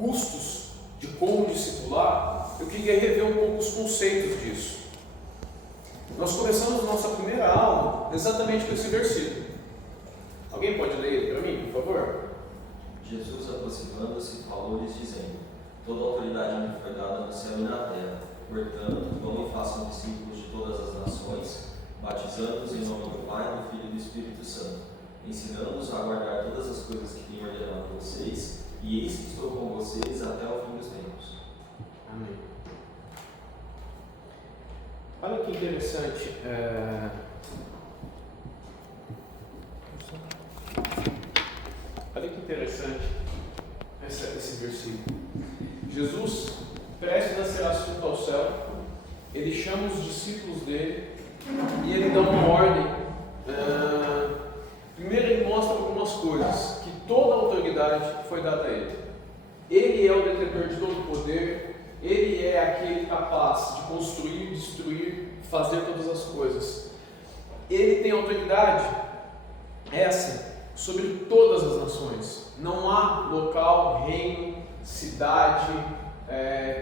custos de como discipular, eu queria rever um pouco os conceitos disso. Nós começamos nossa primeira aula exatamente com esse versículo. Alguém pode ler ele para mim, por favor? Jesus, aproximando-se, falou-lhes dizendo: toda autoridade me foi dada no céu e na terra. Portanto, vão e façam discípulos de todas as nações, batizando-os em nome do Pai, do Filho e do Espírito Santo, ensinando-os a guardar todas as coisas que tenho ordenado a vocês, e eis que estou com vocês até o fim dos tempos. Amém. Olha que interessante. Olha que interessante esse versículo. Jesus, prestes a ser assunto ao céu, ele chama os discípulos dele e ele dá uma ordem. Primeiro ele mostra algumas coisas, que toda a autoridade foi dada a ele. Ele é o detentor de todo o poder, ele é aquele capaz de construir, destruir, fazer todas as coisas. Ele tem autoridade essa sobre todas as nações. Não há local, reino, cidade,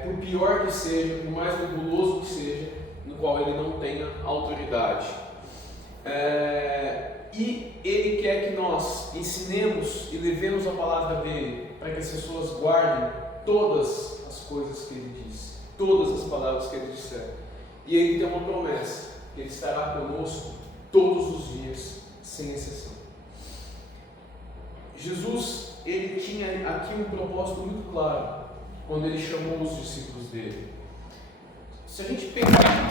por pior que seja, por mais nebuloso que seja, no qual ele não tenha autoridade. E ele quer que nós ensinemos e levemos a palavra dele para que as pessoas guardem todas as coisas que ele disse, todas as palavras que ele disser. E ele tem uma promessa: que ele estará conosco todos os dias, sem exceção. Jesus, ele tinha aqui um propósito muito claro quando ele chamou os discípulos dele. Se a gente pegar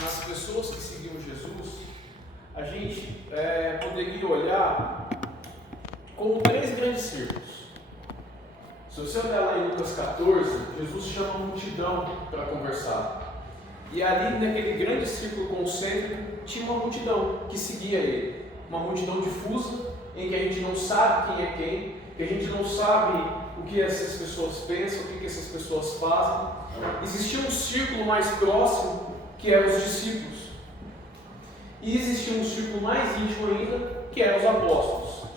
nas pessoas que seguiam Jesus, a gente poderia olhar como 3 grandes círculos. Se você olhar lá em Lucas 14, Jesus chama a multidão para conversar. E ali naquele grande círculo concêntrico tinha uma multidão que seguia ele. Uma multidão difusa, em que a gente não sabe quem é quem, que a gente não sabe o que essas pessoas pensam, o que essas pessoas fazem. Existia um círculo mais próximo, que eram os discípulos. E existia um círculo mais íntimo ainda, que eram os apóstolos.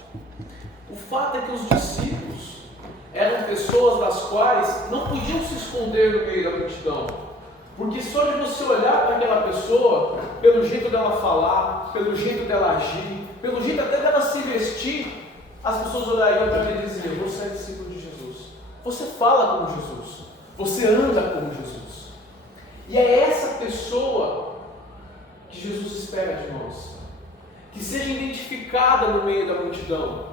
O fato é que os discípulos eram pessoas das quais não podiam se esconder no meio da multidão. Porque só de você olhar para aquela pessoa, pelo jeito dela falar, pelo jeito dela agir, pelo jeito até dela se vestir, as pessoas olhariam para ele e diziam: você é discípulo de Jesus, você fala como Jesus, você anda como Jesus. E é essa pessoa que Jesus espera de nós, que seja identificada no meio da multidão,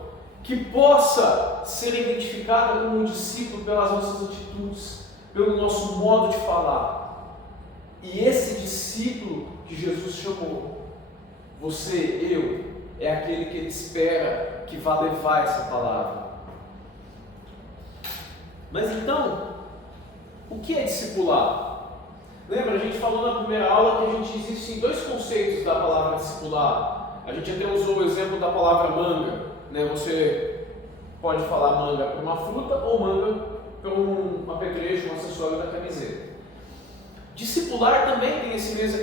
que possa ser identificada como um discípulo pelas nossas atitudes, pelo nosso modo de falar. E esse discípulo que Jesus chamou, você, eu, é aquele que ele espera que vá levar essa palavra. Mas então, o que é discipular? Lembra, a gente falou na primeira aula que existem 2 conceitos da palavra discipular. A gente até usou o exemplo da palavra manga, né? Você pode falar manga para uma fruta ou manga para um apetrecho, um acessório da camiseta. Discipular também tem essa mesma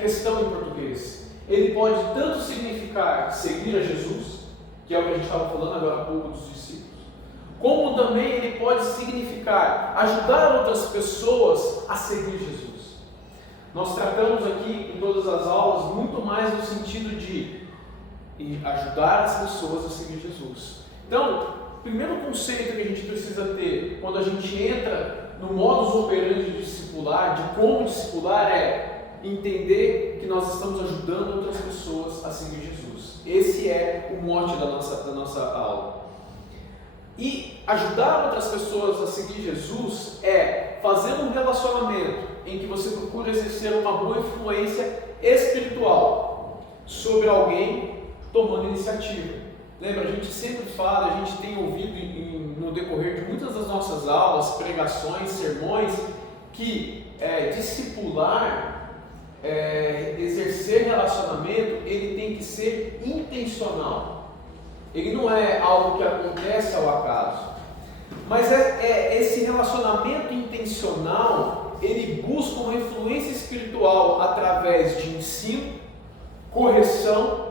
questão em português. Ele pode tanto significar seguir a Jesus, que é o que a gente estava falando agora há pouco dos discípulos, como também ele pode significar ajudar outras pessoas a seguir Jesus. Nós tratamos aqui em todas as aulas muito mais no sentido de ajudar as pessoas a seguir Jesus. Então, o primeiro conceito que a gente precisa ter quando a gente entra no modus operandi de discipular, de como discipular, é entender que nós estamos ajudando outras pessoas a seguir Jesus. Esse é o mote da nossa aula. E ajudar outras pessoas a seguir Jesus é fazer um relacionamento em que você procura exercer uma boa influência espiritual sobre alguém tomando iniciativa. Lembra, a gente sempre fala, a gente tem ouvido no decorrer de muitas das nossas aulas, pregações, sermões, que discipular, exercer relacionamento, ele tem que ser intencional. Ele não é algo que acontece ao acaso, mas esse relacionamento intencional, ele busca uma influência espiritual através de ensino, correção,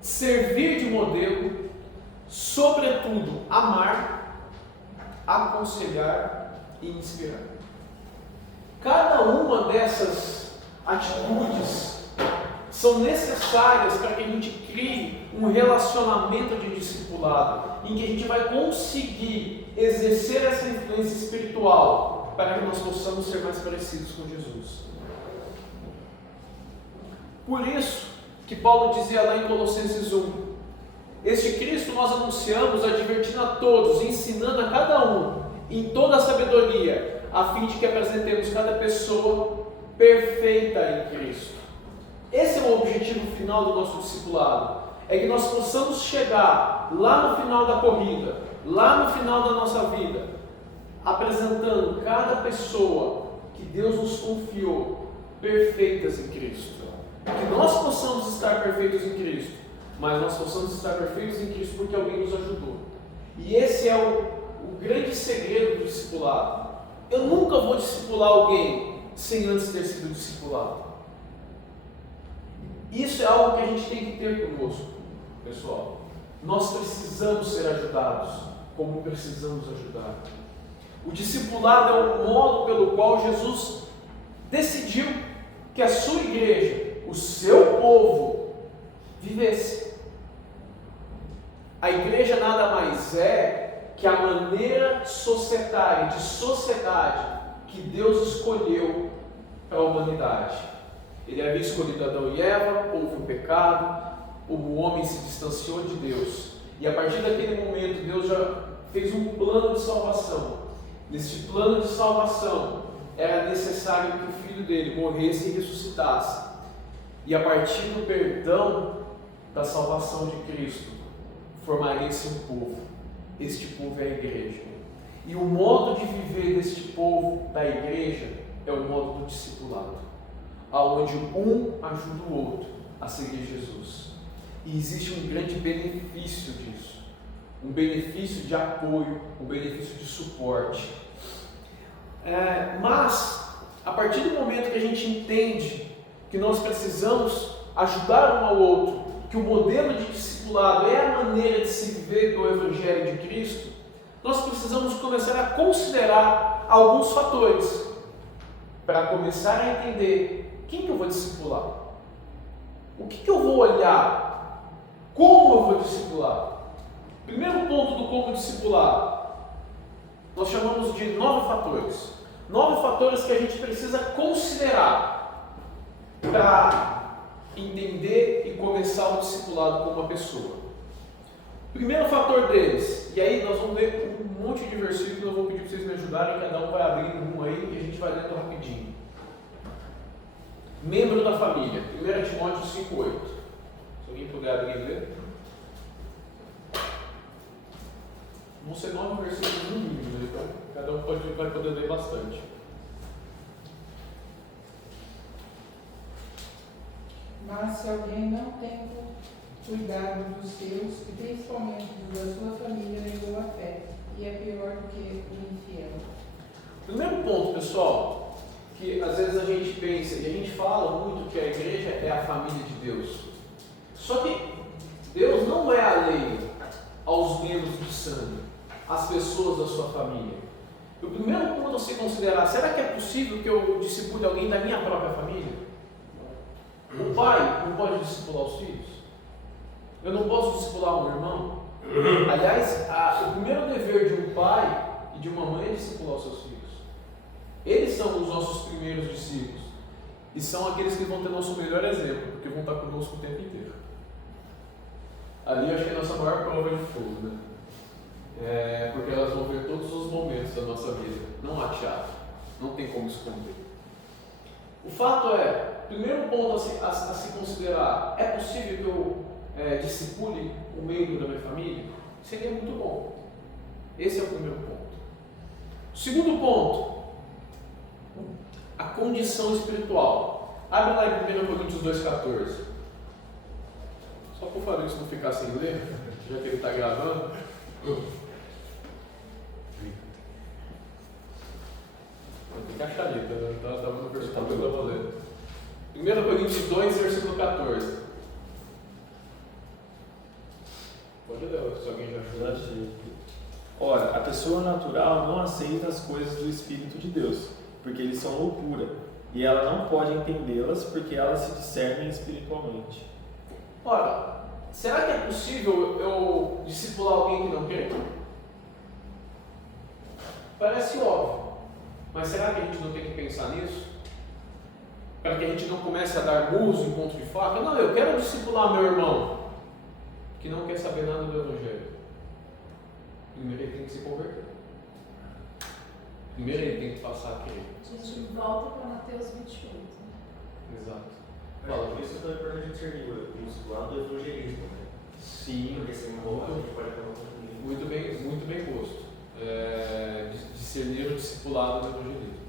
servir de modelo, sobretudo amar aconselhar e inspirar. Cada uma dessas atitudes são necessárias para que a gente crie um relacionamento de discipulado, em que a gente vai conseguir exercer essa influência espiritual para que nós possamos ser mais parecidos com Jesus. Por isso que Paulo dizia lá em Colossenses 1: este Cristo nós anunciamos, advertindo a todos, ensinando a cada um em toda a sabedoria, a fim de que apresentemos cada pessoa perfeita em Cristo. Esse é o objetivo final do nosso discipulado, é que nós possamos chegar lá no final da corrida, lá no final da nossa vida, apresentando cada pessoa que Deus nos confiou perfeitas em Cristo. Que nós possamos estar perfeitos em Cristo, mas nós possamos estar perfeitos em Cristo porque alguém nos ajudou. E esse é o grande segredo do discipulado. Eu nunca vou discipular alguém sem antes ter sido discipulado. Isso é algo que a gente tem que ter conosco, pessoal. Nós precisamos ser ajudados, como precisamos ajudar. O discipulado é o modo pelo qual Jesus decidiu que a sua igreja, o seu povo, vivesse. A igreja nada mais é que a maneira societária, de sociedade, que Deus escolheu para a humanidade. Ele havia escolhido Adão e Eva, houve o pecado, o homem se distanciou de Deus. E a partir daquele momento, Deus já fez um plano de salvação. Nesse plano de salvação, era necessário que o Filho dele morresse e ressuscitasse. E a partir do perdão da salvação de Cristo, formaria-se um povo. Este povo é a igreja. E o modo de viver deste povo, da igreja, é o modo do discipulado, aonde um ajuda o outro a seguir Jesus. E existe um grande benefício disso, um benefício de apoio, um benefício de suporte. Mas, a partir do momento que a gente entende que nós precisamos ajudar um ao outro, que o modelo de discipulado é a maneira de se viver do Evangelho de Cristo, nós precisamos começar a considerar alguns fatores para começar a entender quem que eu vou discipular, o que eu vou olhar, como eu vou discipular. Primeiro ponto do como discipular, nós chamamos de 9 fatores. 9 fatores que a gente precisa considerar para entender e começar o discipulado com uma pessoa. Primeiro fator deles, e aí nós vamos ler um monte de versículos, eu vou pedir para vocês me ajudarem, cada um vai abrindo um aí e a gente vai lendo rapidinho. Membro da família, 1 Timóteo 5,8. Se alguém puder abrir e ler. Vão ser 9 versículos no mínimo, então cada um vai poder ler bastante. Mas se alguém não tem cuidado dos seus, e principalmente da sua família, negou a fé, e é pior do que o infiel. Primeiro ponto, pessoal, que às vezes a gente pensa, e a gente fala muito que a igreja é a família de Deus. Só que Deus não é alheio aos membros de sangue, às pessoas da sua família. O primeiro ponto a se considerar, será que é possível que eu discipule alguém da minha própria família? O pai não pode discipular os filhos? Eu não posso discipular um irmão? Aliás, o primeiro dever de um pai e de uma mãe é discipular os seus filhos. Eles são os nossos primeiros discípulos. E são aqueles que vão ter nosso melhor exemplo, porque vão estar conosco o tempo inteiro. Ali eu acho que é a nossa maior prova de fogo, né? Porque elas vão ver todos os momentos da nossa vida. Não há teatro, não tem como esconder. O fato é, primeiro ponto a se considerar, é possível que eu discipule um membro da minha família? Seria muito bom. Esse é o primeiro ponto. O segundo ponto, a condição espiritual. Abre lá em 1 Coríntios 2,14. Só por fazer isso não ficar sem ler, já que ele está gravando. Tem que achar ali, tá no versículo que eu vou ler. 1 Coríntios 2, versículo 14. Pode ler, se alguém já achou. Ora, a pessoa natural não aceita as coisas do Espírito de Deus, porque eles são loucura, e ela não pode entendê-las porque elas se discernem espiritualmente. Ora, será que é possível eu discipular alguém que não crê? Parece óbvio, mas será que a gente não tem que pensar nisso? Para que a gente não comece a dar murros em ponto de faca? Não, eu quero discipular meu irmão, que não quer saber nada do Evangelho. Primeiro ele tem que se converter. Primeiro ele tem que passar a crer. A gente volta para Mateus 28. Exato. Por isso também para a gente servir o discipulado do evangelismo, né? Sim, Porque sem envolver a gente pode acabar com muito bem posto. Discernir o discipulado do evangelismo.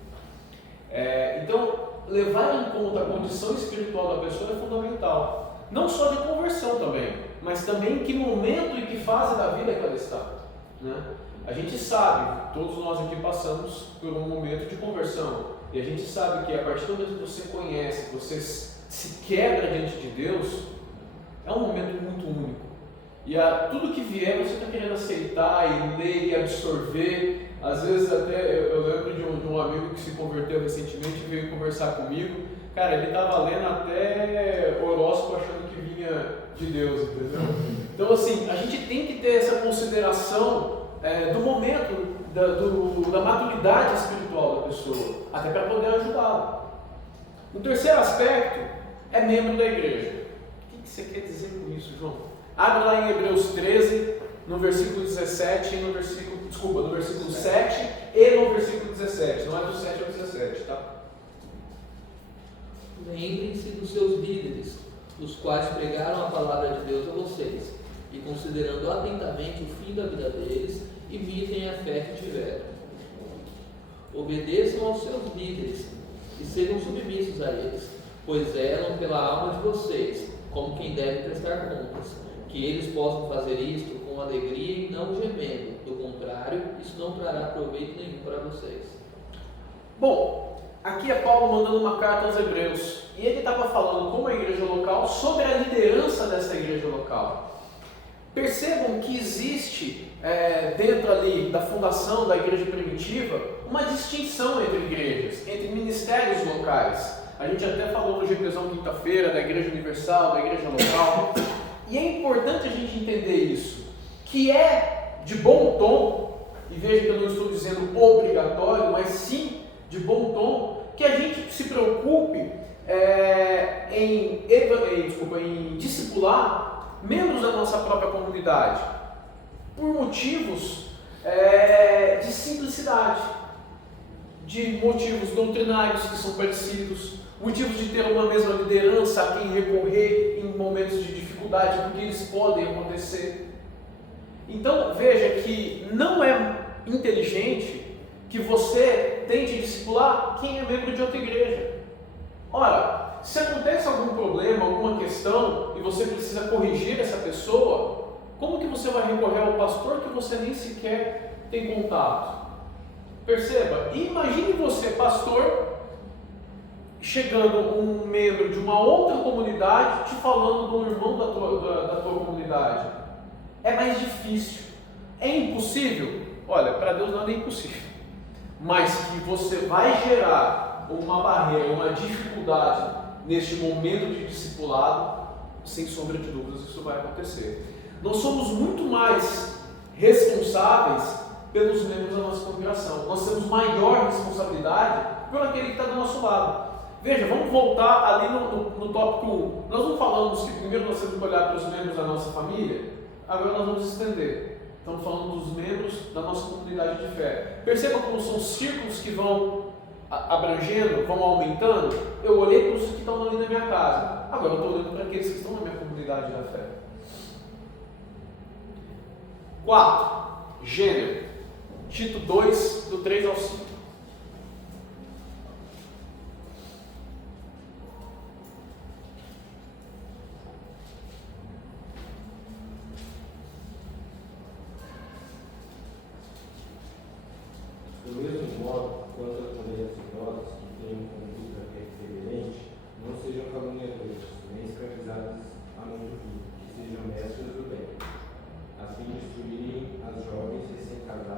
Então, levar em conta a condição espiritual da pessoa é fundamental. Não só de conversão também, mas também em que momento e que fase da vida que ela está. Né? A gente sabe, todos nós aqui passamos por um momento de conversão, e a gente sabe que a partir do momento que você conhece, que você se quebra diante de Deus, é um momento muito único. E tudo que vier você está querendo aceitar e ler e absorver. Às vezes até eu lembro de um amigo que se converteu recentemente e veio conversar comigo. Cara, ele estava lendo até horóscopo achando que vinha de Deus, entendeu? Então assim, a gente tem que ter essa consideração do momento, da maturidade espiritual da pessoa, até para poder ajudá-la. O terceiro aspecto é membro da igreja. O que você quer dizer com isso, João? Abre lá em Hebreus 13, no versículo 17 e no versículo 7 e no versículo 17. Não é do 7 ao 17, tá? Lembrem-se dos seus líderes, os quais pregaram a palavra de Deus a vocês, e considerando atentamente o fim da vida deles, imitem a fé que tiveram. Obedeçam aos seus líderes e sejam submissos a eles, pois zelam pela alma de vocês, como quem deve prestar contas, que eles possam fazer isto com alegria e não gemendo. Do contrário, isso não trará proveito nenhum para vocês. Bom, aqui é Paulo mandando uma carta aos Hebreus, e ele estava falando com a igreja local sobre a liderança dessa igreja local. Percebam que existe, dentro ali da fundação da igreja primitiva, uma distinção entre igrejas, entre ministérios locais. A gente até falou no GPzão quinta-feira, da igreja universal, da igreja local. E é importante a gente entender isso, que é de bom tom, e veja que eu não estou dizendo obrigatório, mas sim de bom tom, que a gente se preocupe em discipular membros da nossa própria comunidade, por motivos de simplicidade, de motivos doutrinários que são parecidos, motivos de ter uma mesma liderança a quem recorrer em momentos de dificuldade, porque eles podem acontecer. Então veja que não é inteligente que você tente discipular quem é membro de outra igreja. Ora, se acontece algum problema, alguma questão, e você precisa corrigir essa pessoa, como que você vai recorrer ao pastor que você nem sequer tem contato? Perceba, imagine você, pastor, chegando um membro de uma outra comunidade te falando de um irmão da tua comunidade. É mais difícil. É impossível? Olha, para Deus nada é impossível. Mas que você vai gerar uma barreira, uma dificuldade neste momento de discipulado, sem sombra de dúvidas isso vai acontecer. Nós somos muito mais responsáveis pelos membros da nossa congregação. Nós temos maior responsabilidade por aquele que está do nosso lado. Veja, vamos voltar ali no tópico 1. Nós não falamos que primeiro nós temos que olhar para os membros da nossa família? Agora nós vamos estender. Estamos falando dos membros da nossa comunidade de fé. Perceba como são círculos que vão abrangendo, vão aumentando. Eu olhei para os que estão ali na minha casa. Agora eu estou olhando para aqueles que estão na minha comunidade da fé. 4. Gênero. Tito 2, do 3 ao 5. Do mesmo modo, quanto às mulheres idosas que tenham conduta reverente, não sejam caluniadoras, nem escravizadas à mão do filho, que sejam mestras do bem, a fim de instruírem as jovens recém-casadas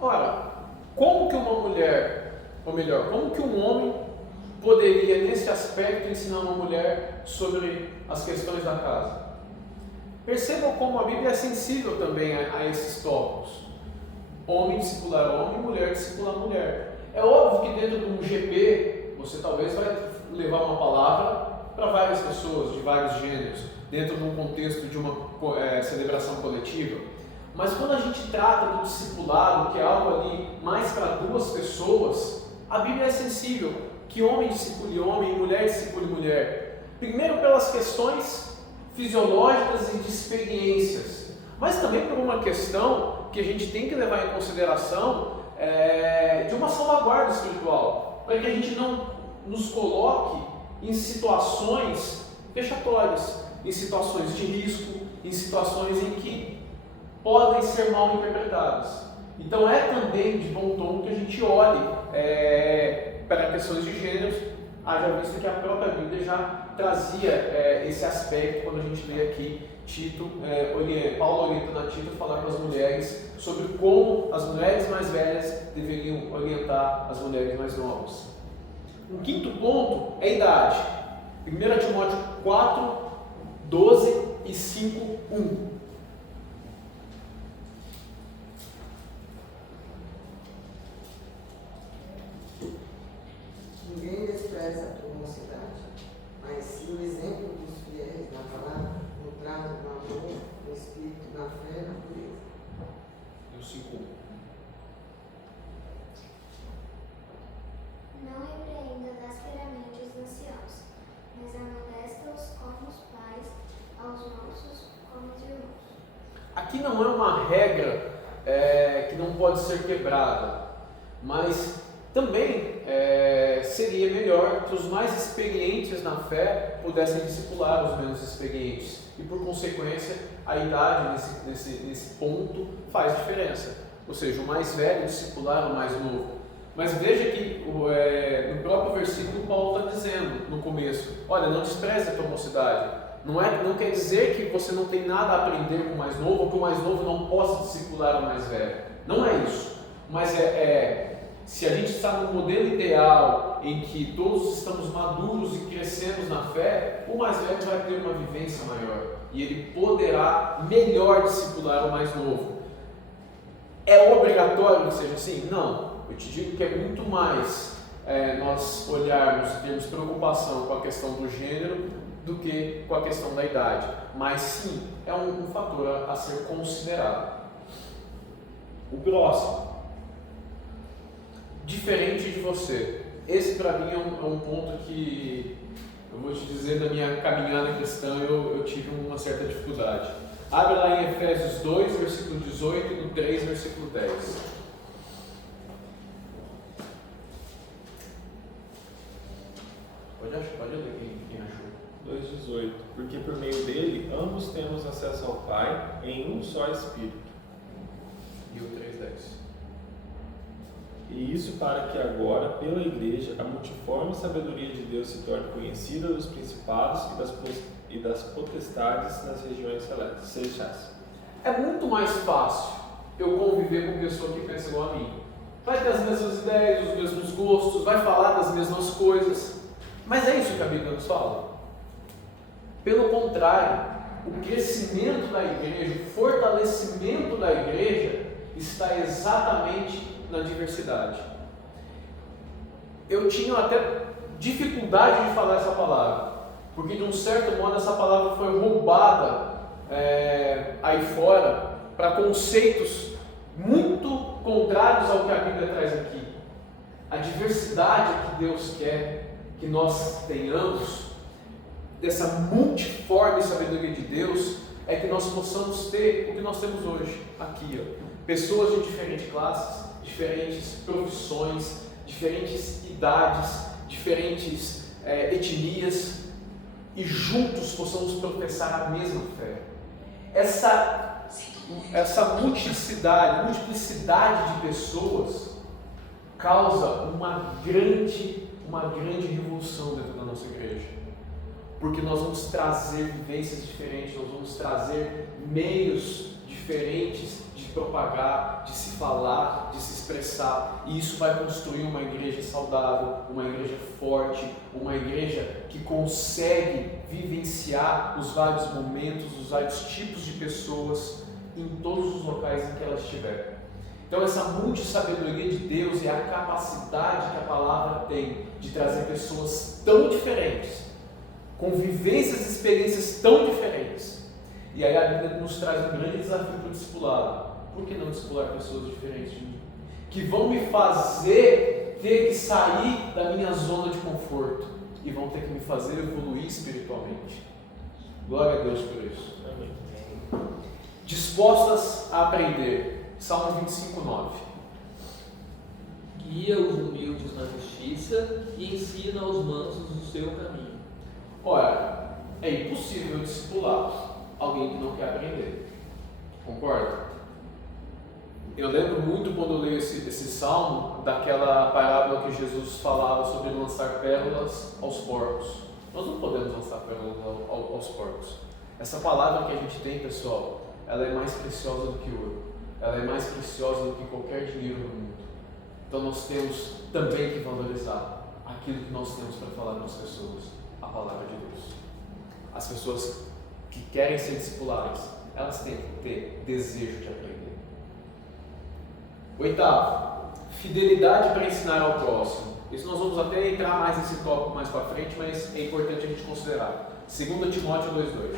Ora, como que uma mulher, ou melhor, como que um homem poderia, nesse aspecto, ensinar uma mulher sobre as questões da casa? Percebam como a Bíblia é sensível também a esses tópicos. Homem discipular homem, mulher discipular mulher. É óbvio que dentro de um GP, você talvez vai levar uma palavra para várias pessoas, de vários gêneros, dentro de um contexto de uma celebração coletiva. Mas quando a gente trata do discipulado, que é algo ali mais para duas pessoas, a Bíblia é sensível que homem discipule homem e mulher discipule mulher. Primeiro pelas questões fisiológicas e de experiências, mas também por uma questão que a gente tem que levar em consideração de uma salvaguarda espiritual, para que a gente não nos coloque em situações vexatórias, em situações de risco, em situações em que podem ser mal interpretadas. Então é também de bom tom que a gente olhe para questões de gêneros, haja visto que a própria Bíblia já trazia esse aspecto quando a gente lê aqui Paulo orientando a Tito a falar com as mulheres sobre como as mulheres mais velhas deveriam orientar as mulheres mais novas. Um quinto ponto é a idade. 1 Timóteo 4, 12 e 5, 1. Ninguém despreza a tua mocidade, mas se o exemplo dos fiéis na palavra, no trato, no amor, no espírito, na fé, na pureza. E o 5. Não repreenda asperamente os anciãos, mas amonesta-os como os pais, aos moços como os irmãos. Aqui não é uma regra que não pode ser quebrada, mas também seria melhor que os mais experientes na fé pudessem discipular os menos experientes. E por consequência, a idade nesse ponto faz diferença. Ou seja, o mais velho discipular o mais novo. Mas veja que no próprio versículo Paulo está dizendo no começo: olha, não despreze a tua mocidade. Não quer dizer que você não tem nada a aprender com o mais novo, ou que o mais novo não possa discipular o mais velho. Não é isso. Mas se a gente está no modelo ideal em que todos estamos maduros e crescemos na fé, o mais velho vai ter uma vivência maior e ele poderá melhor discipular o mais novo. É obrigatório que seja assim? Não. Eu te digo que é muito mais nós olharmos e termos preocupação com a questão do gênero do que com a questão da idade. Mas sim, é um fator a ser considerado. O próximo. Diferente de você. Esse para mim é um ponto que eu vou te dizer, da minha caminhada cristã eu tive uma certa dificuldade. Abre lá em Efésios 2, versículo 18 e no 3, versículo 10. Pode ler quem achou. 2,18. Porque por meio dele ambos temos acesso ao Pai em um só Espírito. E o 3:10. E isso para que agora, pela Igreja, a multiforme sabedoria de Deus se torne conhecida dos principados e das potestades nas regiões celestiais. É muito mais fácil eu conviver com pessoa que pensa igual a mim. Vai ter as mesmas ideias, os mesmos gostos, vai falar das mesmas coisas. Mas é isso que a Bíblia nos fala. Pelo contrário, o crescimento da igreja, o fortalecimento da igreja está exatamente na diversidade. Eu tinha até dificuldade de falar essa palavra, porque de um certo modo essa palavra foi roubada aí fora para conceitos muito contrários ao que a Bíblia traz aqui. A diversidade que Deus quer que nós tenhamos, dessa multiforme sabedoria de Deus, é que nós possamos ter o que nós temos hoje, aqui, pessoas de diferentes classes, diferentes profissões, diferentes idades, diferentes etnias, e juntos possamos professar a mesma fé. Essa multiplicidade de pessoas causa uma grande revolução dentro da nossa igreja, porque nós vamos trazer vivências diferentes, nós vamos trazer meios diferentes de propagar, de se falar, de se expressar. E isso vai construir uma igreja saudável, uma igreja forte, uma igreja que consegue vivenciar os vários momentos, os vários tipos de pessoas em todos os locais em que ela estiver. Então essa multissabedoria de Deus é a capacidade que a palavra tem de trazer pessoas tão diferentes, com vivências e experiências tão diferentes. E aí a Bíblia nos traz um grande desafio para o discipulado. Por que não discipular pessoas diferentes de mim? Que vão me fazer ter que sair da minha zona de conforto e vão ter que me fazer evoluir espiritualmente. Glória a Deus por isso. Amém. Dispostas a aprender. Salmo 25:9. Guia os humildes na justiça e ensina aos mansos o seu caminho. Ora, é impossível discipular alguém que não quer aprender. Concorda? Eu lembro muito quando eu leio esse salmo daquela parábola que Jesus falava sobre lançar pérolas aos porcos. Nós não podemos lançar pérolas aos porcos. Essa palavra que a gente tem, pessoal, ela é mais preciosa do que ouro. Ela é mais preciosa do que qualquer dinheiro no mundo. Então nós temos também que valorizar aquilo que nós temos para falar para as pessoas, a palavra de Deus. As pessoas que querem ser discipuladas, elas têm que ter desejo de aprender. Oitavo, fidelidade para ensinar ao próximo. Isso nós vamos até entrar mais nesse tópico mais para frente, mas é importante a gente considerar. 2 Timóteo 2:2.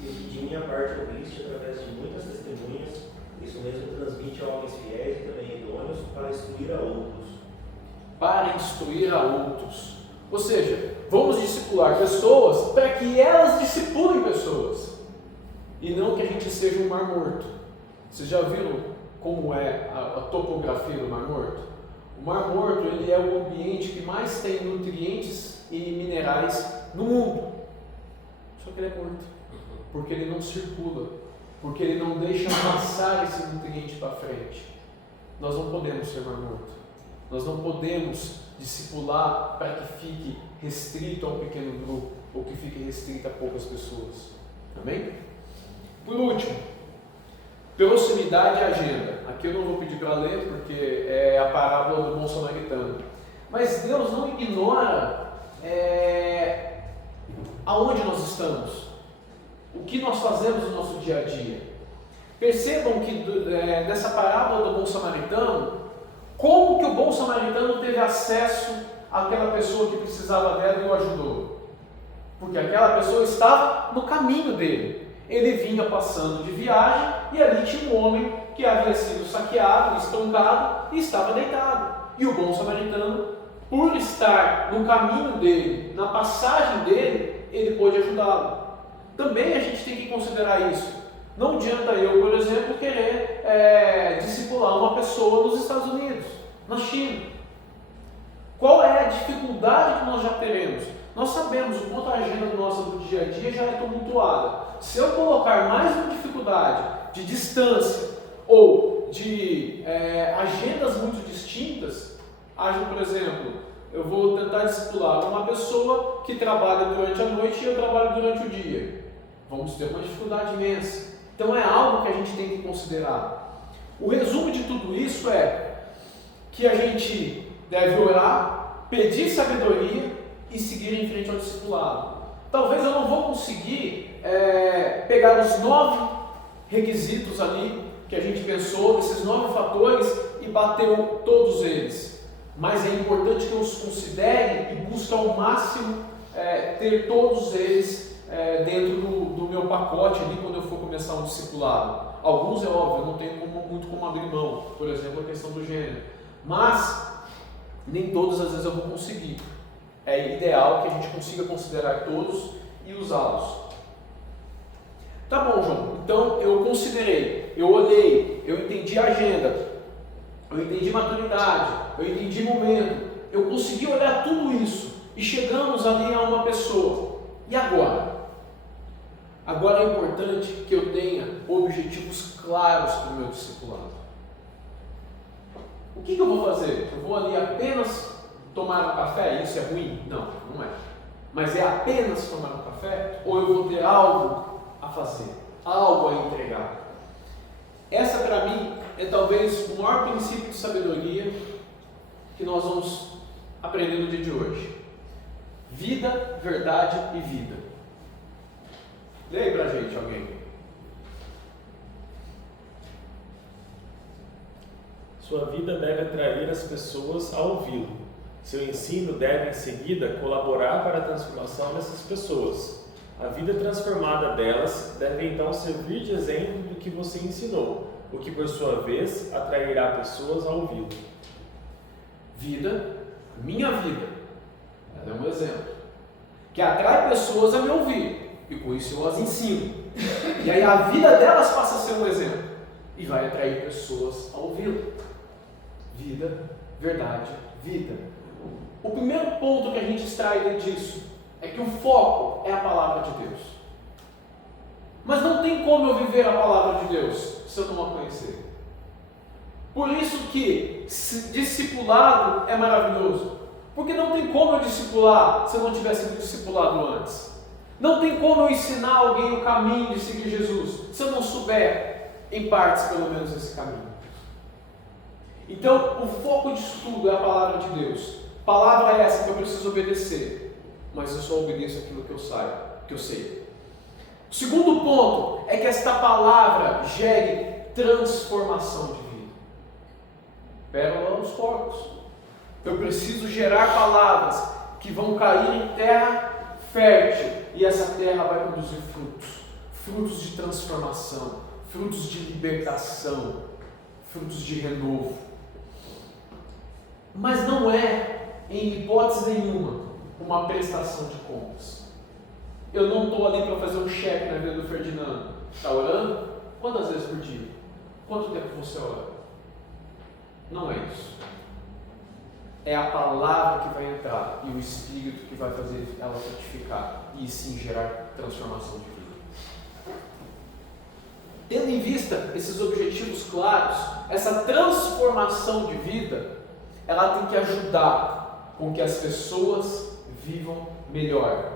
E de minha parte ouviste através de muitas testemunhas, isso mesmo transmite a homens fiéis e também idôneos para instruir a outros. Para instruir a outros. Ou seja, vamos discipular pessoas para que elas discipulem pessoas. E não que a gente seja um mar morto. Vocês já viram como é a topografia do Mar Morto? O Mar Morto ele é o ambiente que mais tem nutrientes e minerais no mundo. Só que ele é morto. Porque ele não circula. Porque ele não deixa passar esse nutriente para frente. Nós não podemos ser Mar Morto. Nós não podemos discipular para que fique restrito a um pequeno grupo ou que fique restrito a poucas pessoas. Amém? Por último, proximidade e agenda. Aqui eu não vou pedir para ler porque é a parábola do bom samaritano. Mas Deus não ignora aonde nós estamos, o que nós fazemos no nosso dia a dia. Percebam que nessa parábola do bom samaritano, como que o bom samaritano teve acesso àquela pessoa que precisava dela e o ajudou? Porque aquela pessoa estava no caminho dele. Ele vinha passando de viagem e ali tinha um homem que havia sido saqueado, espancado e estava deitado. E o bom samaritano, por estar no caminho dele, na passagem dele, ele pôde ajudá-lo. Também a gente tem que considerar isso. Não adianta eu, por exemplo, querer discipular uma pessoa nos Estados Unidos, na China. Qual é a dificuldade que nós já teremos? Nós sabemos o quanto a agenda nossa do dia a dia já é tumultuada. Se eu colocar mais uma dificuldade de distância ou de agendas muito distintas, por exemplo, eu vou tentar discipular uma pessoa que trabalha durante a noite e eu trabalho durante o dia. Vamos ter uma dificuldade imensa. Então é algo que a gente tem que considerar. O resumo de tudo isso é que a gente deve orar, pedir sabedoria e seguir em frente ao discipulado. Talvez eu não vou conseguir pegar os 9 requisitos ali que a gente pensou, esses 9 fatores, e bater todos eles. Mas é importante que eu os considere e busque ao máximo ter todos eles dentro do meu pacote ali quando eu for começar um discipulado. Alguns é óbvio, eu não tenho muito como abrir mão, por exemplo, a questão do gênero. Mas nem todas as vezes eu vou conseguir. É ideal que a gente consiga considerar todos e usá-los. Tá bom, João, então eu considerei, eu olhei, eu entendi a agenda, eu entendi maturidade, eu entendi momento, eu consegui olhar tudo isso e chegamos ali a uma pessoa. E agora? Agora é importante que eu tenha objetivos claros para o meu discipulado. O que eu vou fazer? Eu vou ali apenas tomar um café? Isso é ruim? Não, não é. Mas é apenas tomar um café? Ou eu vou ter algo a fazer, algo a entregar? Essa para mim é talvez o maior princípio de sabedoria que nós vamos aprender no dia de hoje. Vida, verdade e vida. Lê aí pra gente alguém. Sua vida deve atrair as pessoas a ouvi-lo. Seu ensino deve, em seguida, colaborar para a transformação dessas pessoas. A vida transformada delas deve então servir de exemplo do que você ensinou, o que por sua vez atrairá pessoas a ouvi-lo. Vida, minha vida, ela é um exemplo, que atrai pessoas a me ouvir, e com isso eu as ensino. E aí a vida delas passa a ser um exemplo, e vai atrair pessoas a ouvi-lo. Vida, verdade, vida. O primeiro ponto que a gente extrai disso é que o foco é a palavra de Deus. Mas não tem como eu viver a palavra de Deus se eu não a conhecer. Por isso que discipulado é maravilhoso. Porque não tem como eu discipular se eu não tivesse sido discipulado antes. Não tem como eu ensinar alguém o caminho de seguir Jesus se eu não souber, em partes pelo menos, esse caminho. Então, o foco disso tudo é a palavra de Deus. Palavra é essa que eu preciso obedecer, mas eu só obedeço aquilo que eu sei. O segundo ponto é que esta palavra gere transformação de vida. Pérola aos porcos. Eu preciso gerar palavras que vão cair em terra fértil, e essa terra vai produzir frutos de transformação, frutos de libertação, frutos de renovo. Mas não é, em hipótese nenhuma, uma prestação de contas. Eu não estou ali para fazer um cheque na vida do Ferdinando. Está orando? Quantas vezes por dia? Quanto tempo você ora? Não é isso. É a palavra que vai entrar e o Espírito que vai fazer ela frutificar e sim gerar transformação de vida. Tendo em vista esses objetivos claros, essa transformação de vida, ela tem que ajudar com que as pessoas vivam melhor.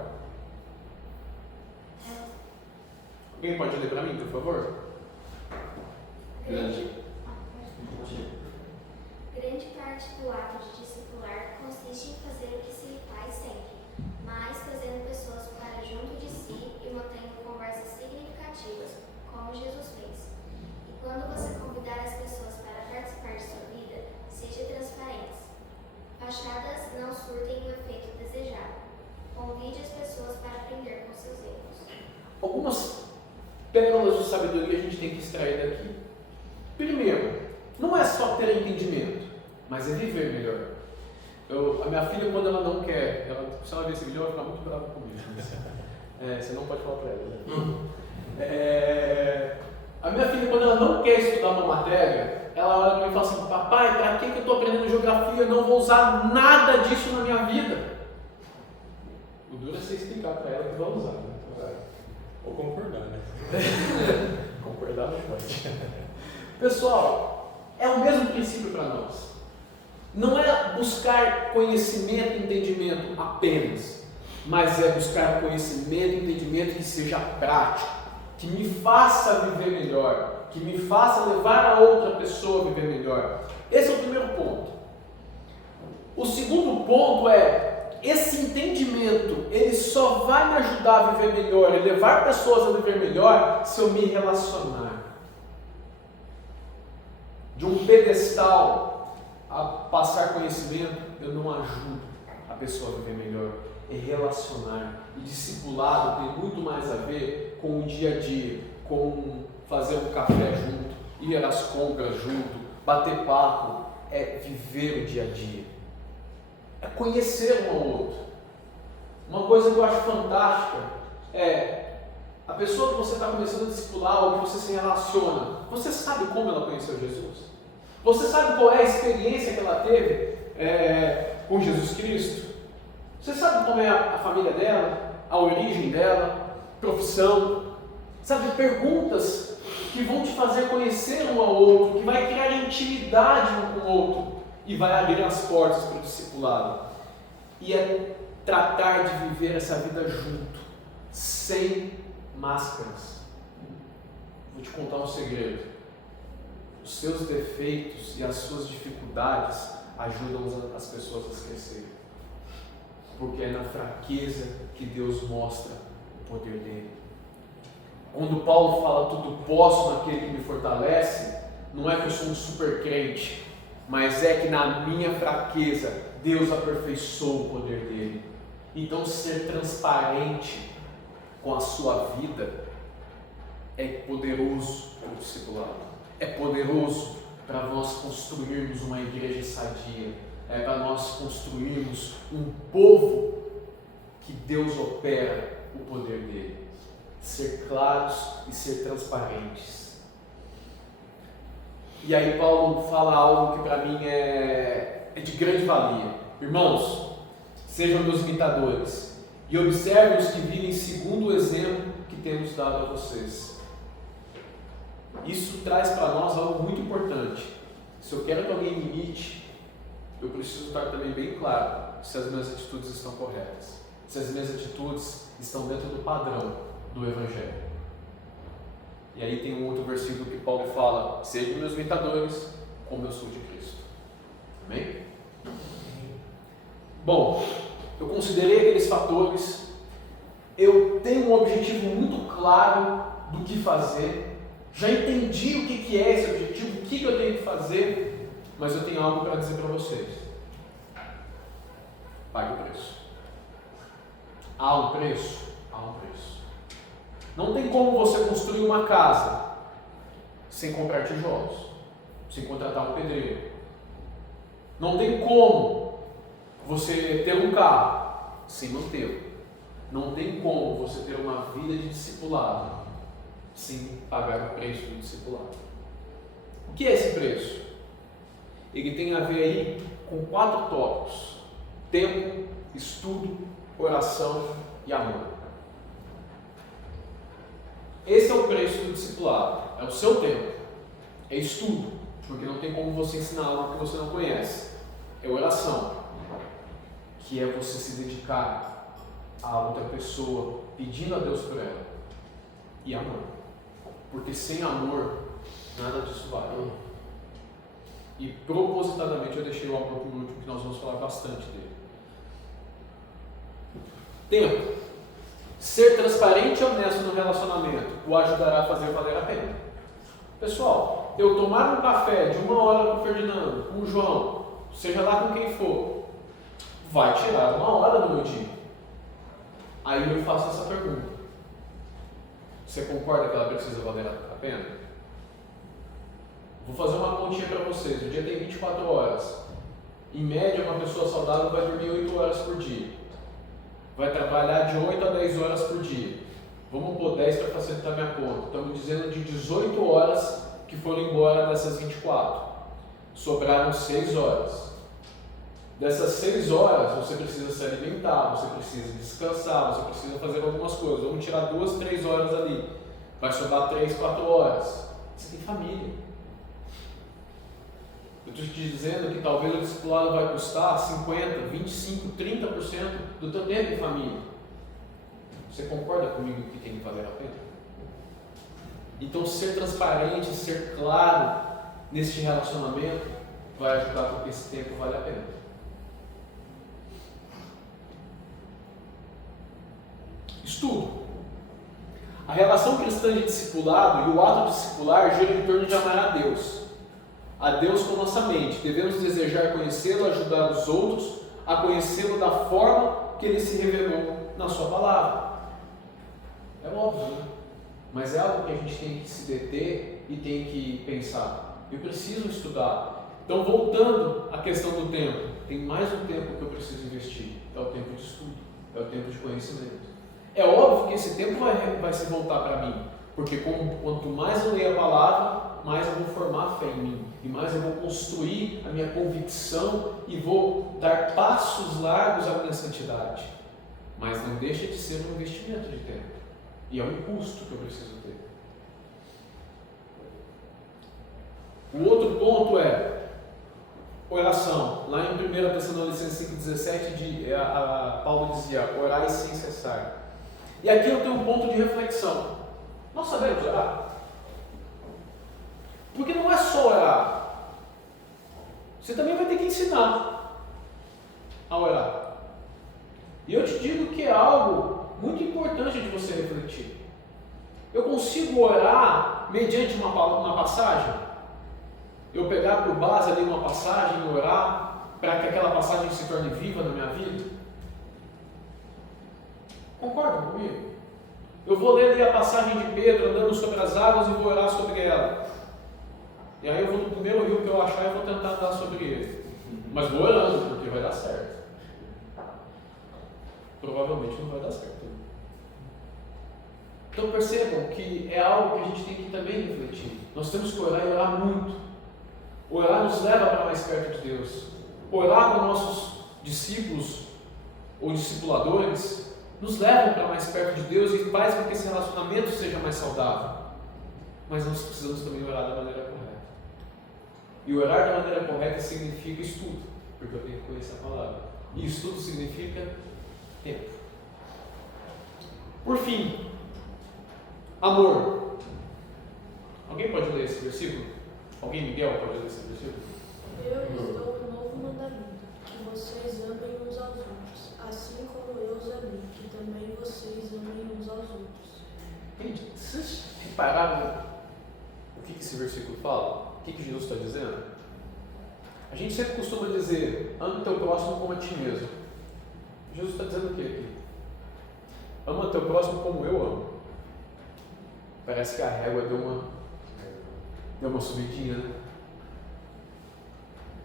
Alguém pode ler para mim, por favor? Grande parte do ato de discipular consiste em fazer o que se faz sempre, mas trazendo pessoas para junto de si e mantendo conversas significativas, como Jesus fez. E quando você convidar as pessoas para participar de sua vida, seja transparente. Fachadas não surtem o efeito desejado. Convide as pessoas para aprender com seus erros. Algumas pérolas de sabedoria a gente tem que extrair daqui. Primeiro, não é só ter entendimento, mas é viver melhor. A minha filha, quando ela não quer, se ela ver esse vídeo, ela vai ficar muito brava comigo. Você não pode falar para ela, né? A minha filha, quando ela não quer estudar uma matéria, ela olha para mim e fala assim: papai, para que eu estou aprendendo geografia? Eu não vou usar nada disso na minha vida. O duro é você explicar para ela que vai usar, né? Ou concordar, né? Concordar não pode. Pessoal, é o mesmo princípio para nós. Não é buscar conhecimento e entendimento apenas, mas é buscar conhecimento e entendimento que seja prático, que me faça viver melhor, que me faça levar a outra pessoa a viver melhor. Esse é o primeiro ponto. O segundo ponto é: esse entendimento, ele só vai me ajudar a viver melhor e levar pessoas a viver melhor se eu me relacionar. De um pedestal a passar conhecimento, eu não ajudo a pessoa a viver melhor. É relacionar. E discipulado tem muito mais a ver com o dia a dia, com fazer um café junto, ir às compras junto, bater papo. É viver o dia a dia. É conhecer um ao outro. Uma coisa que eu acho fantástica é a pessoa que você está começando a discipular ou que você se relaciona. Você sabe como ela conheceu Jesus? Você sabe qual é a experiência que ela teve com Jesus Cristo? Você sabe como é a família dela, a origem dela, profissão? Sabe, perguntas que vão te fazer conhecer um ao outro, que vai criar intimidade um com o outro e vai abrir as portas para o discipulado. E é tratar de viver essa vida junto, sem máscaras. Vou te contar um segredo. os seus defeitos e as suas dificuldades ajudam as pessoas a esquecerem. Porque é na fraqueza que Deus mostra o poder dele. Quando Paulo fala tudo posso naquele que me fortalece, não é que eu sou um super crente, mas é que na minha fraqueza Deus aperfeiçoa o poder dele. Então ser transparente com a sua vida é poderoso para o discipulado. É poderoso para nós construirmos uma igreja sadia. É para nós construirmos um povo que Deus opera o poder dele. Ser claros e ser transparentes. E aí Paulo fala algo que para mim é de grande valia. Irmãos, sejam meus imitadores e observem os que vivem segundo o exemplo que temos dado a vocês. Isso traz para nós algo muito importante. Se eu quero que alguém me imite, eu preciso estar também bem claro se as minhas atitudes estão corretas, se as minhas atitudes estão dentro do padrão do Evangelho. E aí tem um outro versículo que Paulo fala: sejam meus imitadores, como eu sou de Cristo. Amém? Bom, eu considerei aqueles fatores, eu tenho um objetivo muito claro do que fazer, já entendi o que é esse objetivo, o que eu tenho que fazer, mas eu tenho algo para dizer para vocês. Pague o preço. Há um preço? Há um preço. Não tem como você construir uma casa sem comprar tijolos, sem contratar um pedreiro. Não tem como você ter um carro sem mantê-lo. Não tem como você ter uma vida de discipulado sem pagar o preço do discipulado. O que é esse preço? Ele tem a ver aí com 4 tópicos: tempo, estudo, oração e amor. Esse é o preço do discipulado. É o seu tempo. É estudo, porque não tem como você ensinar algo que você não conhece. É oração, que é você se dedicar a outra pessoa, pedindo a Deus por ela. E amor, porque sem amor nada disso vale. E propositadamente eu deixei o amor por último, que nós vamos falar bastante dele. Tempo. Ser transparente e honesto no relacionamento o ajudará a fazer valer a pena. Pessoal, eu tomar um café de 1 hora com o Ferdinando, com o João, seja lá com quem for, vai tirar 1 hora do meu dia. Aí eu faço essa pergunta: você concorda que ela precisa valer a pena? Vou fazer uma continha para vocês. O dia tem 24 horas. Em média, uma pessoa saudável vai dormir 8 horas por dia. Vai trabalhar de 8 a 10 horas por dia. Vamos pôr 10 para facilitar minha conta. Estamos dizendo de 18 horas que foram embora dessas 24. Sobraram 6 horas. Dessas 6 horas, você precisa se alimentar, você precisa descansar, você precisa fazer algumas coisas. Vamos tirar 2, 3 horas ali. Vai sobrar 3, 4 horas. Você tem família. Eu estou te dizendo que talvez o discipulado vai custar 50%, 25%, 30% do teu tempo em família. Você concorda comigo que tem que valer a pena? Então ser transparente, ser claro neste relacionamento vai ajudar com que esse tempo vale a pena. Estudo. A relação cristã de discipulado e o ato discipular gira em torno de amar a Deus com nossa mente. Devemos desejar conhecê-lo, ajudar os outros a conhecê-lo da forma que ele se revelou na sua palavra. É óbvio, né? Mas é algo que a gente tem que se deter e tem que pensar. Eu preciso estudar. Então, voltando à questão do tempo, tem mais um tempo que eu preciso investir. É o tempo de estudo, é o tempo de conhecimento. É óbvio que esse tempo vai se voltar para mim, porque quanto mais eu leio a palavra, mais eu vou formar fé em mim, e mais eu vou construir a minha convicção e vou dar passos largos à minha santidade. Mas não deixa de ser um investimento de tempo, e é um custo que eu preciso ter. O outro ponto é oração. Lá em 1 Tessalonicenses 5,17, Paulo dizia: orai sem cessar. E aqui eu tenho um ponto de reflexão. Nós sabemos orar? Porque não é só orar. Você também vai ter que ensinar a orar. E eu te digo que é algo muito importante de você refletir. Eu consigo orar mediante uma passagem? Eu pegar por base ali uma passagem e orar para que aquela passagem se torne viva na minha vida? Concordam comigo? Eu vou ler ali a passagem de Pedro andando sobre as águas e vou orar sobre ela. E aí eu vou no primeiro rio que eu achar e vou tentar andar sobre ele. Mas vou orando, porque vai dar certo. Provavelmente não vai dar certo. Então percebam que é algo que a gente tem que também refletir. Nós temos que orar e orar muito. Orar nos leva para mais perto de Deus. Orar com nossos discípulos ou discipuladores nos levam para mais perto de Deus e faz com que esse relacionamento seja mais saudável. Mas nós precisamos também orar da maneira correta. E orar da maneira correta significa estudo, porque eu tenho que conhecer a palavra. E estudo significa tempo. Por fim, amor. Alguém pode ler esse versículo? Alguém, Miguel, pode ler esse versículo? Eu lhes dou um novo mandamento, que vocês amem uns aos outros, assim como eu os amei, que também vocês amem uns aos outros. Gente, vocês repararam o que esse versículo fala? O que Jesus está dizendo? A gente sempre costuma dizer, ame o teu próximo como a ti mesmo. Jesus está dizendo o que aqui? Ama o teu próximo como eu amo. Parece que a régua deu uma subidinha, né?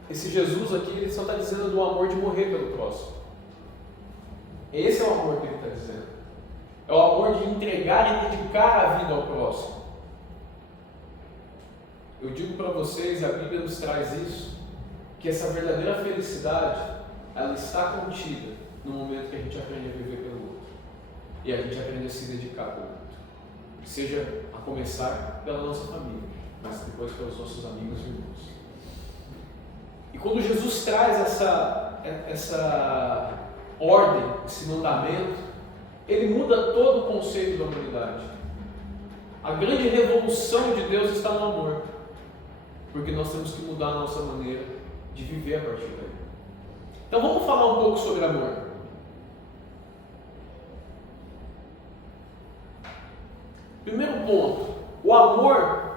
Esse Jesus aqui, ele só está dizendo do amor de morrer pelo próximo. Esse é o amor que ele está dizendo. É o amor de entregar e dedicar a vida ao próximo. Eu digo para vocês, a Bíblia nos traz isso, que essa verdadeira felicidade, ela está contida no momento que a gente aprende a viver pelo outro. E a gente aprende a se dedicar pelo outro. Seja a começar pela nossa família, mas depois pelos nossos amigos e irmãos. E quando Jesus traz essa ordem, esse mandamento, ele muda todo o conceito da humanidade. A grande revolução de Deus está no amor, porque nós temos que mudar a nossa maneira de viver a partir daí. Então vamos falar um pouco sobre amor. Primeiro ponto, o amor,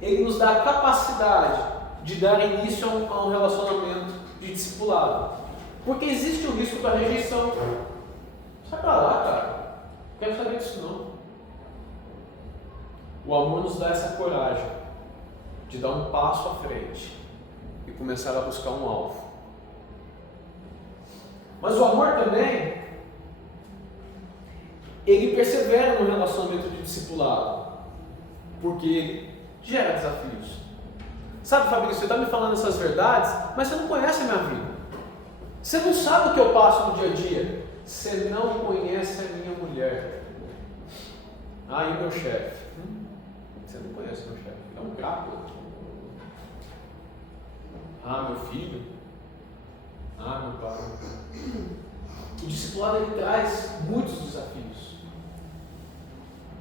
ele nos dá a capacidade de dar início a um relacionamento de discipulado. Porque existe o risco da rejeição. Sai pra lá, cara. Não quero saber disso não. O amor nos dá essa coragem de dar um passo à frente e começar a buscar um alvo. Mas o amor também, ele persevera no relacionamento de discipulado, porque ele gera desafios. Sabe, Fabrício, você está me falando essas verdades, mas você não conhece a minha vida. Você não sabe o que eu passo no dia a dia. Você não conhece a minha mulher. Ah, e o meu chefe? Você não conhece o meu chefe. É um crapo. Ah, meu filho. Ah, meu pai. O discipulado, ele traz muitos desafios.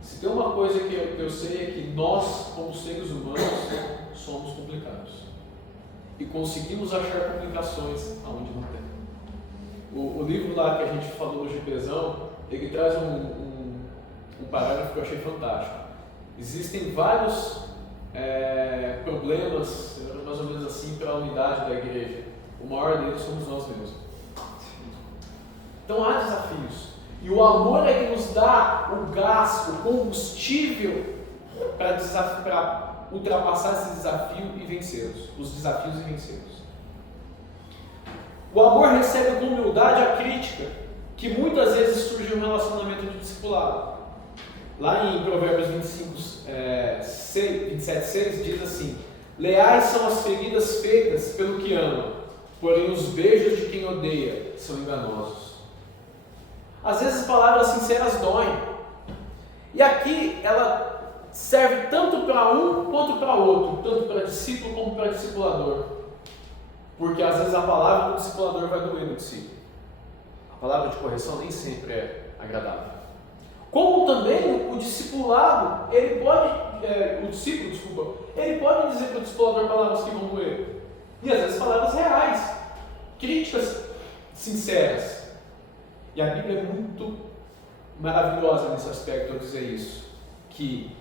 Se tem uma coisa que eu sei é que nós, como seres humanos, somos complicados. E conseguimos achar complicações aonde não tem. O livro lá que a gente falou no GPzão, ele traz um parágrafo que eu achei fantástico. Existem vários problemas, mais ou menos assim, para a unidade da igreja. O maior deles somos nós mesmos. Então há desafios. E o amor é que nos dá o gás, o combustível para ultrapassar esse desafio e vencê-los. Os desafios e vencê-los. O amor recebe com humildade a crítica que muitas vezes surge no relacionamento de discipulado. Lá em Provérbios 27:6 diz assim: leais são as feridas feitas pelo que ama, porém os beijos de quem odeia são enganosos. Às vezes palavras sinceras doem. E aqui ela serve tanto para um quanto para outro, tanto para discípulo como para discipulador. Porque às vezes a palavra do discipulador vai doer no discípulo. A palavra de correção nem sempre é agradável. Como também o discipulado, ele pode o discípulo, desculpa, ele pode dizer para o discipulador palavras que vão doer. E às vezes palavras reais, críticas sinceras. E a Bíblia é muito maravilhosa nesse aspecto ao dizer isso, que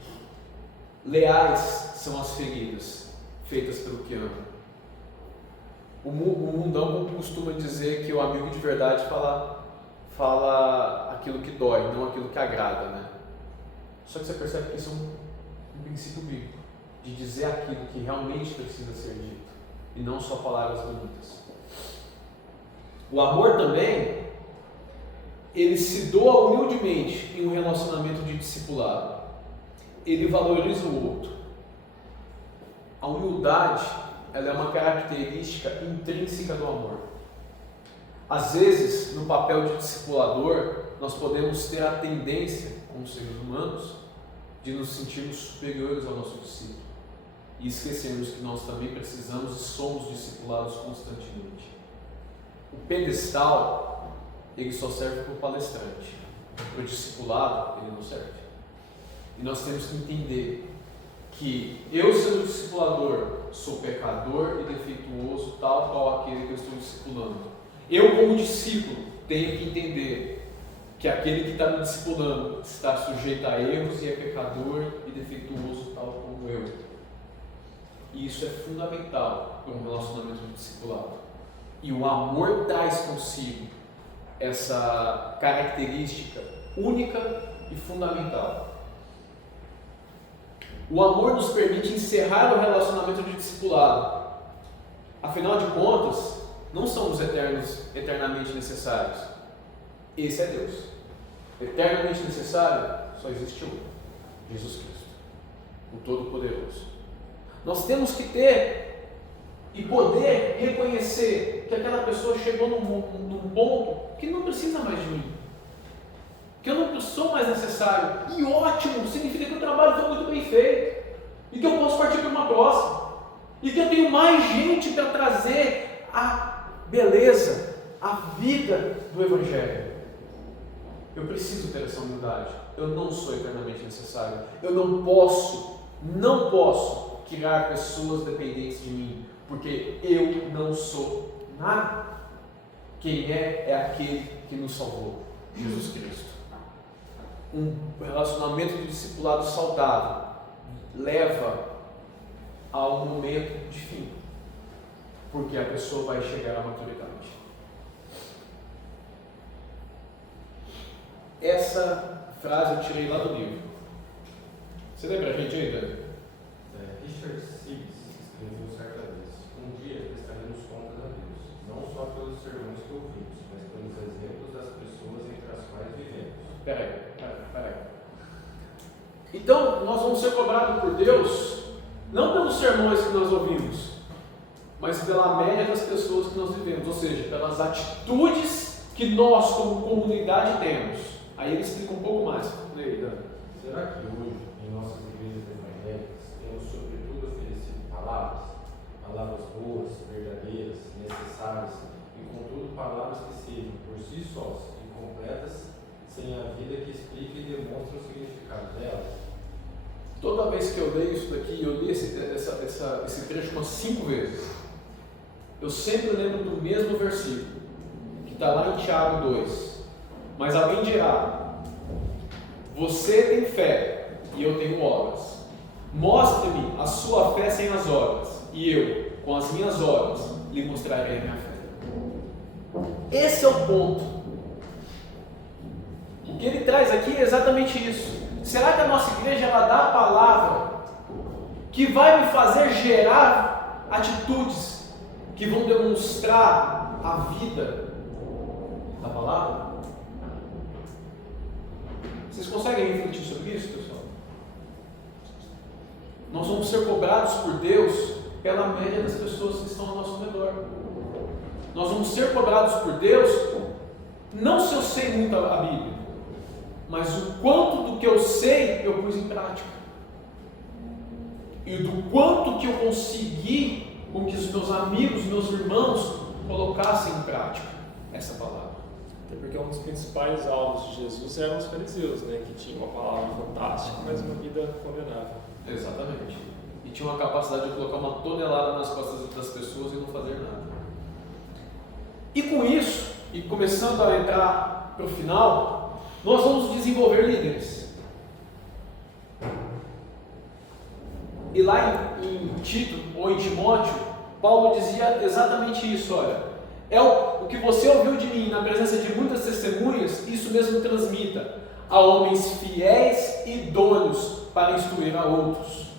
leais são as feridas feitas pelo que ama. O mundão costuma dizer que o amigo de verdade fala aquilo que dói, não aquilo que agrada, né? Só que você percebe que isso é um princípio bíblico, de dizer aquilo que realmente precisa ser dito, e não só palavras bonitas. O amor também, ele se doa humildemente em um relacionamento de discipulado. Ele valoriza o outro. A humildade, ela é uma característica intrínseca do amor. Às vezes, no papel de discipulador, nós podemos ter a tendência, como seres humanos, de nos sentirmos superiores ao nosso discípulo e esquecermos que nós também precisamos e somos discipulados constantemente. O pedestal, ele só serve para o palestrante. Para o discipulado, ele não serve. E nós temos que entender que eu, sendo discipulador, sou pecador e defeituoso, tal qual aquele que eu estou discipulando. Eu, como discípulo, tenho que entender que aquele que está me discipulando está sujeito a erros e é pecador e defeituoso, tal como eu. E isso é fundamental para um relacionamento de discipulado. E o amor traz consigo essa característica única e fundamental. O amor nos permite encerrar o relacionamento de discipulado. Afinal de contas, não somos eternamente necessários. Esse é Deus. Eternamente necessário, só existe um: Jesus Cristo, o Todo-Poderoso. Nós temos que ter e poder reconhecer que aquela pessoa chegou num ponto que não precisa mais de mim, que eu não sou mais necessário. E ótimo, significa que o trabalho foi muito bem feito e que eu posso partir para uma próxima e que eu tenho mais gente para trazer a beleza, a vida do Evangelho. Eu preciso ter essa humildade. Eu não sou eternamente necessário. Eu não posso criar pessoas dependentes de mim, porque eu não sou nada. Quem é aquele que nos salvou, Jesus Cristo. Um relacionamento de discipulado saudável leva a um momento de fim, porque a pessoa vai chegar à maturidade. Essa frase eu tirei lá do livro. Você lembra a gente aí, Dani? Richard Sibbes escreveu certa vez: um dia prestaremos contas a Deus, não só pelos sermões que ouvimos, mas pelos exemplos das pessoas entre as quais vivemos. Peraí. Então, nós vamos ser cobrados por Deus, não pelos sermões que nós ouvimos, mas pela média das pessoas que nós vivemos, ou seja, pelas atitudes que nós, como comunidade, temos. Aí ele explica um pouco mais. Será que hoje, em nossas igrejas evangélicas, temos sobretudo oferecido palavras boas, verdadeiras, necessárias, e contudo palavras que sejam por si sós incompletas, sem a vida que explica e demonstra o significado delas? Toda vez que eu leio isso daqui, eu li esse trecho umas 5 vezes, eu sempre lembro do mesmo versículo, que está lá em Tiago 2. Mas alguém dirá: você tem fé e eu tenho obras. Mostre-me a sua fé sem as obras, e eu, com as minhas obras, lhe mostrarei a minha fé. Esse é o ponto. O que ele traz aqui é exatamente isso. Será que a nossa igreja ela dá a palavra que vai me fazer gerar atitudes que vão demonstrar a vida da palavra? Vocês conseguem refletir sobre isso, pessoal? Nós vamos ser cobrados por Deus pela média das pessoas que estão ao nosso redor. Nós vamos ser cobrados por Deus, não se eu sei muito a Bíblia, mas o quanto do que eu sei eu pus em prática. E do quanto que eu consegui com que os meus amigos, meus irmãos colocassem em prática essa palavra. Até porque um dos principais alvos de Jesus eram os fariseus, né, que tinham uma palavra fantástica, mas uma vida condenável. Exatamente. E tinha uma capacidade de colocar uma tonelada nas costas das pessoas e não fazer nada. E com isso, e começando a entrar para o final, nós vamos desenvolver líderes. E lá em Tito ou em Timóteo, Paulo dizia exatamente isso, olha, é o que você ouviu de mim na presença de muitas testemunhas, isso mesmo transmita a homens fiéis e idôneos para instruir a outros.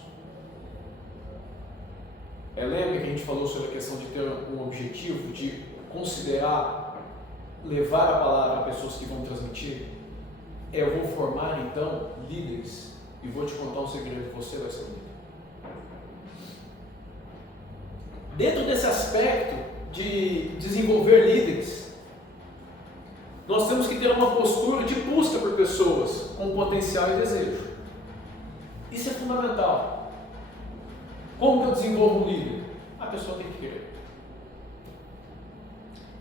Lembra que a gente falou sobre a questão de ter um objetivo, de considerar, levar a palavra a pessoas que vão transmitir? Eu vou formar então líderes e vou te contar um segredo, você vai ser líder. Dentro desse aspecto de desenvolver líderes, nós temos que ter uma postura de busca por pessoas com potencial e desejo. Isso é fundamental. Como que eu desenvolvo um líder? A pessoa tem que querer.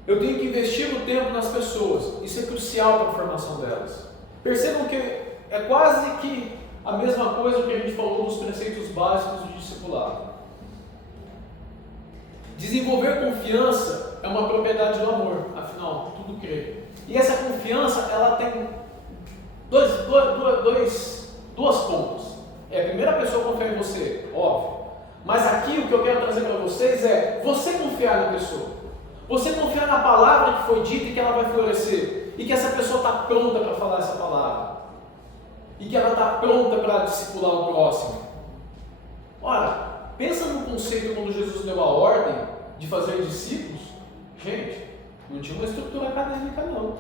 Eu tenho que investir no tempo nas pessoas. Isso é crucial para a formação delas. Percebam que é quase que a mesma coisa que a gente falou dos preceitos básicos do discipulado. Desenvolver confiança é uma propriedade do amor, afinal, tudo crê. E essa confiança, ela tem duas pontas. A primeira pessoa confiar em você, óbvio. Mas aqui o que eu quero trazer para vocês é você confiar na pessoa. Você confiar na palavra que foi dita e que ela vai florescer. E que essa pessoa está pronta para falar essa palavra. E que ela está pronta para discipular o próximo. Ora, pensa no conceito quando Jesus deu a ordem de fazer discípulos. Gente, não tinha uma estrutura acadêmica não.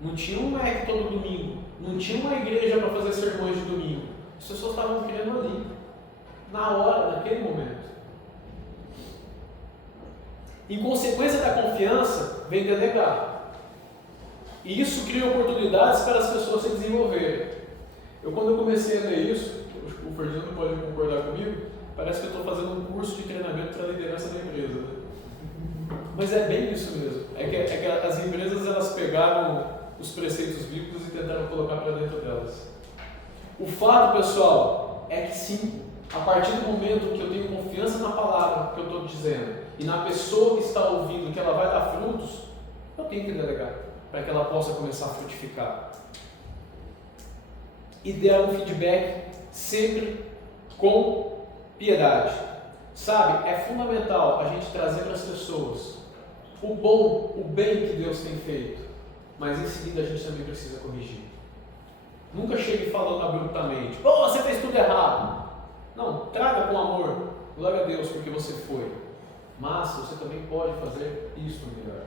Não tinha um MEC todo domingo. Não tinha uma igreja para fazer sermões de domingo. As pessoas estavam criando ali. Na hora, naquele momento. Em consequência da confiança, vem delegar. E isso cria oportunidades para as pessoas se desenvolverem. Quando eu comecei a ler isso, o Ferdinando pode concordar comigo, parece que eu estou fazendo um curso de treinamento para a liderança da empresa. Né? Mas é bem isso mesmo. É que as empresas elas pegaram os preceitos bíblicos e tentaram colocar para dentro delas. O fato, pessoal, é que sim, a partir do momento que eu tenho confiança na palavra que eu estou dizendo e na pessoa que está ouvindo que ela vai dar frutos, eu tenho que delegar para que ela possa começar a frutificar. E der um feedback sempre com piedade. Sabe, é fundamental a gente trazer para as pessoas o bom, o bem que Deus tem feito, mas em seguida a gente também precisa corrigir. Nunca chegue falando abruptamente, você fez tudo errado. Não, traga com amor, glória a Deus porque você foi, mas você também pode fazer isso melhor.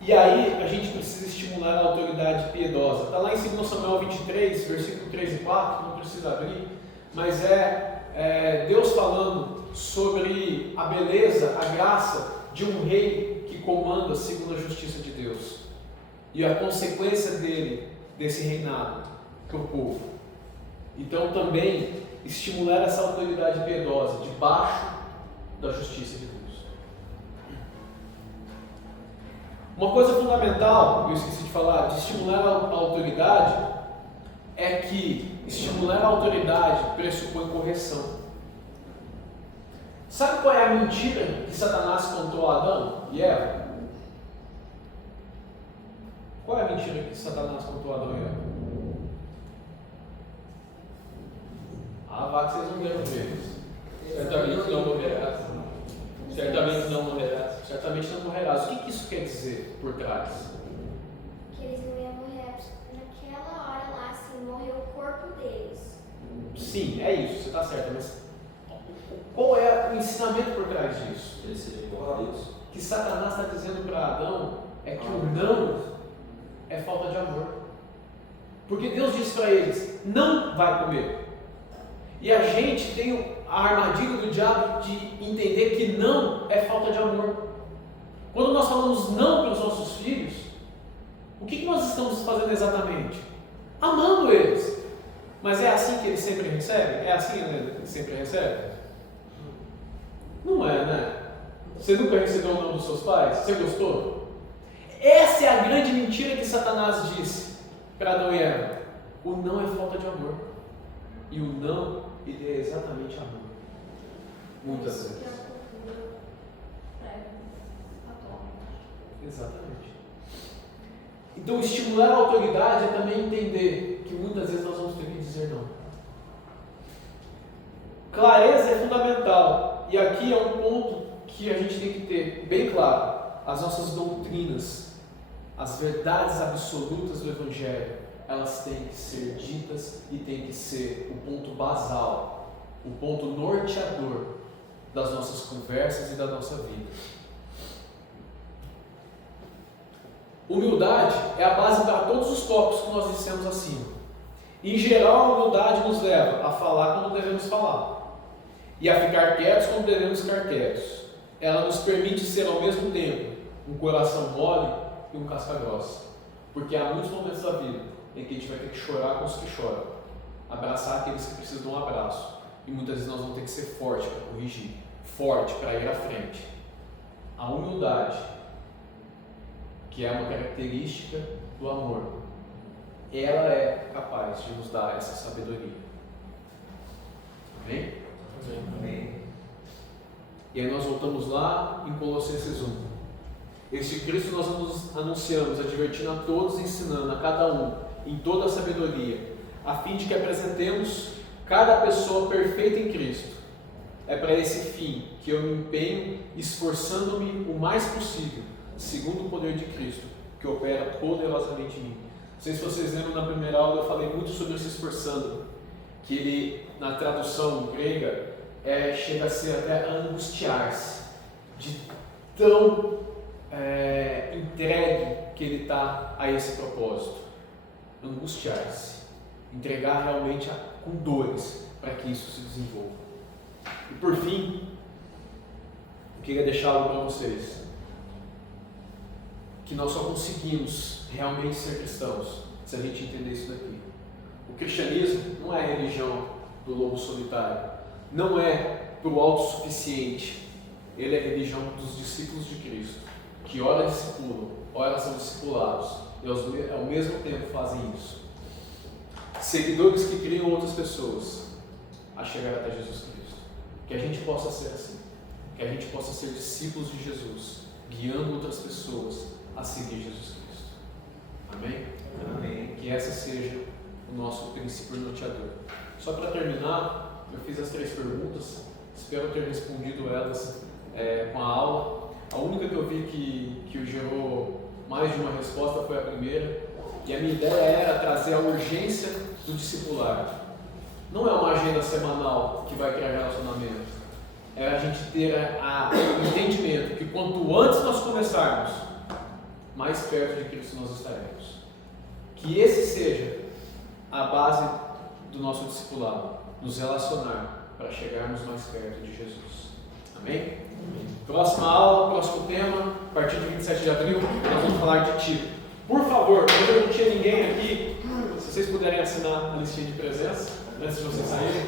E aí a gente precisa estimular a autoridade piedosa. Está lá em 2 Samuel 23, versículo 3 e 4, não precisa abrir, mas é Deus falando sobre a beleza, a graça de um rei que comanda segundo a justiça de Deus. E a consequência desse reinado para o povo. Então também estimular essa autoridade piedosa debaixo da justiça de Deus. Uma coisa fundamental, eu esqueci de falar, de estimular a autoridade, é que estimular a autoridade pressupõe correção. Sabe qual é a mentira que Satanás contou a Adão e Eva? Qual é a mentira que Satanás contou a Adão e Eva? Vá que vocês não viram vezes. Certamente não morrerás. Certamente não morrerás. Certamente não morrerás. O que isso quer dizer por trás? Que eles não iam morrer naquela hora lá, assim, morreu o corpo deles. Sim, é isso, você está certo, mas qual é o ensinamento por trás disso? Eles seriam igual a Deus. Que Satanás está dizendo para Adão é que o não é falta de amor. Porque Deus disse para eles, não vai comer. E a gente tem a armadilha do diabo de entender que não é falta de amor. Quando nós falamos não para os nossos filhos, o que nós estamos fazendo exatamente? Amando eles. Mas é assim que eles sempre recebem? É assim que eles sempre recebem? Não é, né? Você nunca recebeu o não dos seus pais? Você gostou? Essa é a grande mentira que Satanás disse para Adão e Eva. O não é falta de amor. E o não, ele é exatamente amor. Muitas Isso vezes. que a cultura prega atualmente. Exatamente. Então, estimular a autoridade é também entender que muitas vezes nós vamos ter que dizer não. Clareza é fundamental. E aqui é um ponto que a gente tem que ter bem claro. As nossas doutrinas, as verdades absolutas do Evangelho, elas têm que ser ditas e têm que ser o ponto basal, o ponto norteador das nossas conversas e da nossa vida. Humildade é a base para todos os tópicos que nós dissemos acima. Em geral, a humildade nos leva a falar quando devemos falar e a ficar quietos quando devemos ficar quietos. Ela nos permite ser ao mesmo tempo um coração mole e um casca grossa, porque há muitos momentos da vida em que a gente vai ter que chorar com os que choram, abraçar aqueles que precisam de um abraço, e muitas vezes nós vamos ter que ser forte para corrigir, forte para ir à frente. A humildade, que é uma característica do amor, ela é capaz de nos dar essa sabedoria. Amém? Amém. E aí nós voltamos lá em Colossenses 1. Este Cristo nós nos anunciamos, advertindo a todos, ensinando a cada um, em toda a sabedoria, a fim de que apresentemos cada pessoa perfeita em Cristo. É para esse fim que eu me empenho, esforçando-me o mais possível, segundo o poder de Cristo, que opera poderosamente em mim. Não sei se vocês lembram, na primeira aula eu falei muito sobre se esforçando, que ele, na tradução grega, chega a ser até angustiar-se, de tão entregue que ele está a esse propósito. Angustiar-se, entregar realmente com dores para que isso se desenvolva. E por fim, eu queria deixar algo para vocês, que nós só conseguimos realmente ser cristãos se a gente entender isso daqui. O cristianismo não é a religião do lobo solitário, não é para o autossuficiente, ele é a religião dos discípulos de Cristo, que ora discipulam, ora são discipulados e ao mesmo tempo fazem isso. Seguidores que criam outras pessoas a chegar até Jesus Cristo. Que a gente possa ser assim, que a gente possa ser discípulos de Jesus, guiando outras pessoas a seguir Jesus Cristo. Amém? Amém. Que essa seja o nosso princípio norteador. Só para terminar, eu fiz as 3 perguntas, espero ter respondido elas com a aula. A única que eu vi que gerou mais de uma resposta foi a primeira, e a minha ideia era trazer a urgência do discipular. Não é uma agenda semanal que vai criar relacionamento, é a gente ter o entendimento que quanto antes nós começarmos, mais perto de Cristo nós estaremos. Que esse seja a base do nosso discipulado, nos relacionar para chegarmos mais perto de Jesus. Amém? Próxima aula, próximo tema, a partir de 27 de abril, nós vamos falar de Tito. Por favor, quando eu não tinha ninguém aqui, se vocês puderem assinar a listinha de presença, antes de vocês saírem.